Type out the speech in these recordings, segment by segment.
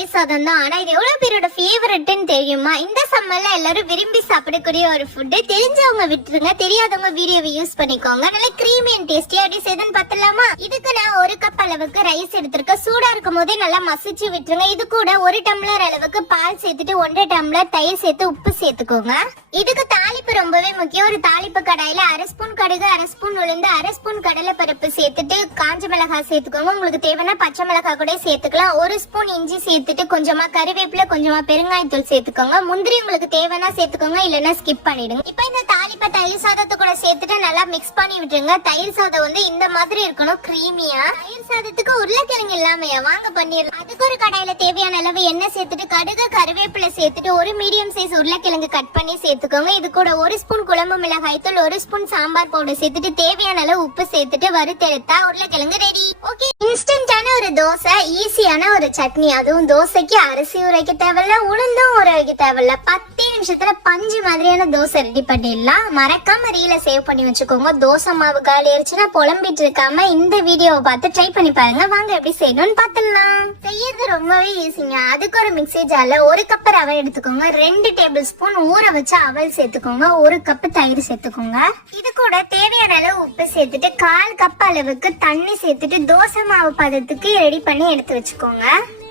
தயிர் சாதம் தான். ஆனா இது எவ்வளவு பேரோட ஃபேவரட்னு தெரியுமா? இந்த சம்மர்ல எல்லாரும் விரும்பி சாப்பிடக்கூடிய ஒரு ஃபுட். தெரிஞ்சவங்க விட்டுருங்க, தெரியாதவங்க வீடியோவை யூஸ் பண்ணிக்கோங்க. நல்ல கிரீமி அண்ட் டேஸ்டியா எப்படி செய்யுதுன்னு பார்த்தலாமா? இதுக்கு நான் 1 கப் அளவுக்கு ரைஸ் எடுத்திருக்கேன். சூடா இருக்கும் போதே நல்லா மசிச்சு விட்டுருங்க. இது கூட 1 டம்ளர் அளவுக்கு பால் சேர்த்துட்டு 1.5 டம்ளர் தயிர் சேர்த்து உப்பு சேர்த்துக்கோங்க. இதுக்கு தாளிப்பு ரொம்பவே முக்கியம். ஒரு தாளிப்பு கடாயில 1/2 ஸ்பூன் கடுகு, 1/2 ஸ்பூன் உளுந்து, 1/2 ஸ்பூன் கடலை பருப்பு சேர்த்துட்டு காஞ்ச மிளகாய் சேர்த்துக்கோங்க. உங்களுக்கு தேவைன்னா பச்சை மிளகாய் கூட சேர்த்துக்கலாம். 1 ஸ்பூன் இஞ்சி சேர்த்துட்டு கொஞ்சமா கறிவேப்பிலை, கொஞ்சமா பெருங்காயத்தூள் சேர்த்துக்கோங்க. முந்திரி உங்களுக்கு தேவைன்னா சேர்த்துக்கோங்க, இல்லைன்னா ஸ்கிப் பண்ணிடுங்க. இப்போ இந்த தாளிப்பை தயிர் சாதத்தை கூட சேர்த்துட்டு நல்லா மிக்ஸ் பண்ணி விட்டுருங்க. தயிர் சாதம் வந்து இந்த மாதிரி இருக்கணும், கிரீமியா. தயிர் சாதத்துக்கு உருளைக்கிழங்கு இல்லாமையா? வாங்க பண்ணிடலாம். அதுக்கு ஒரு கடாயில தேவையான அளவு எண்ணெய் சேர்த்துட்டு கடுகு, கறிவேப்பிலை சேர்த்துட்டு ஒரு மீடியம் சைஸ் உருளைக்கிழங்கு கட் பண்ணி சேர்த்துக்கோங்க. இது கூட 1 ஸ்பூன் குழம்பு மிளகாய் தூள், 1 ஸ்பூன் சாம்பார் பவுடர் சேர்த்துட்டு தேவையான அளவு உப்பு சேர்த்துட்டு வறுத்தெடுத்தா உருளைக்கிழங்கு ரெடி. ஓகே, இன்ஸ்டன்டான ஒரு தோசை, ஈஸியான ஒரு சட்னி. அதுவும் தோசைக்கு அரிசி உரைக்க தேவையில்ல, உளுந்தும் ஊற வைக்க தேவையில்ல. 10 நிமிஷத்துல பஞ்சு மாதிரியான தோசை ரெடி பண்ணிடலாம். மறக்காம ரீல சேவ் பண்ணி வச்சுக்கோங்க. தோசை மாவு காலி ஆயிடுச்சுன்னா புலம்பிட்டு இருக்காம இந்த வீடியோவை பார்த்து ட்ரை பண்ணி பாருங்க. வாங்க எப்படி செய்யணும்னு பாத்துடலாம். செய்யறது ரொம்பவே ஈஸிங்க. அதுக்கு ஒரு மிக்ஸி ஜார்ல 1 கப் ரவை எடுத்துக்கோங்க. 2 டேபிள் ஸ்பூன் ஊற வச்ச அவல் சேர்த்துக்கோங்க. 1 கப் தயிர் சேர்த்துக்கோங்க. இது கூட தேவையான அளவு உப்பு சேர்த்துட்டு 1/4 கப் அளவுக்கு தண்ணி சேர்த்துட்டு தோசை மாவு பதத்துக்கு ரெடி பண்ணி எடுத்து வச்சுக்கோங்க.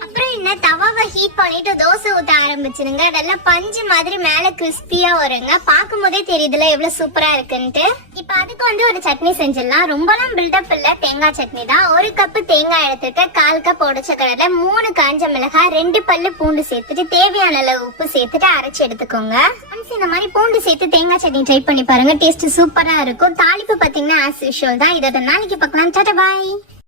அப்புறம் என்ன, தவாவை ஹீட் பண்ணிட்டு தோசை ஊத்த ஆரம்பிச்சிருங்க. அதெல்லாம் பஞ்சு மாதிரி மேல கிறிஸ்பியா வருங்க. பார்க்கும் போதே தெரியுதுல எவ்வளவு சூப்பரா இருக்குன்ட்டு. இப்ப அதுக்கு வந்து ஒரு சட்னி செஞ்சிடலாம். ரொம்பலாம் பில்டப் இல்ல, தேங்காய் சட்னி தான். 1 கப் தேங்காய் எடுத்துட்டு 1/4 கப் உடைச்ச கடலை, 3 காஞ்ச மிளகாய், 2 பல்லு பூண்டு சேர்த்துட்டு தேவையான அளவு உப்பு சேர்த்துட்டு அரைச்சு எடுத்துக்கோங்க. இந்த மாதிரி பூண்டு சேர்த்து தேங்காய் சட்னி ட்ரை பண்ணி பாருங்க. டேஸ்ட் சூப்பரா இருக்கும். தாளிப்பு பாத்தீங்கன்னா ஆஸ் யூஷுவல் தான். இதை நாளைக்கு பார்க்கலாம். டாடா பாய்.